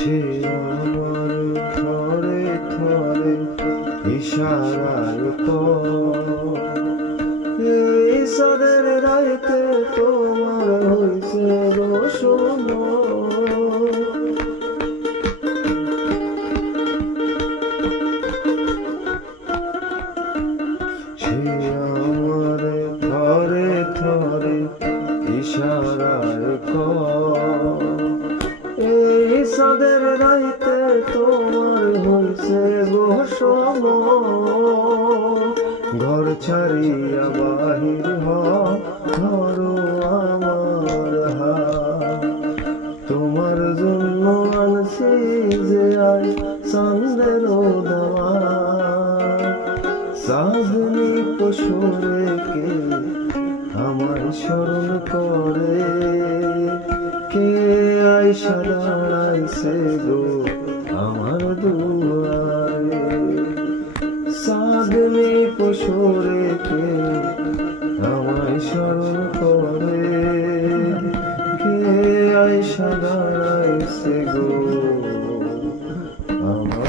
সে আমার থরে থরে ইশারায় এই সাদের রাইতে তোমার হইছে রোশন। সে আমার থরে থরে ইশারায় এই সাদের রাইতে তোমার হইছে গোসম। ঘর ছাড়িয়া বাহির ধরো আমার হাত, তোমার জন্য আনছি যে আজ চাঁদের দাওয়া। চাঁদনি পশুরে কে আমার স্মরণ করে, কে আইসা দাঁড়াইছে গো আমার দুয়ারে। চাঁদনি পশুরে কে আমায় স্মরণ করে, কে আইসা দাঁড়াইছে গো আমার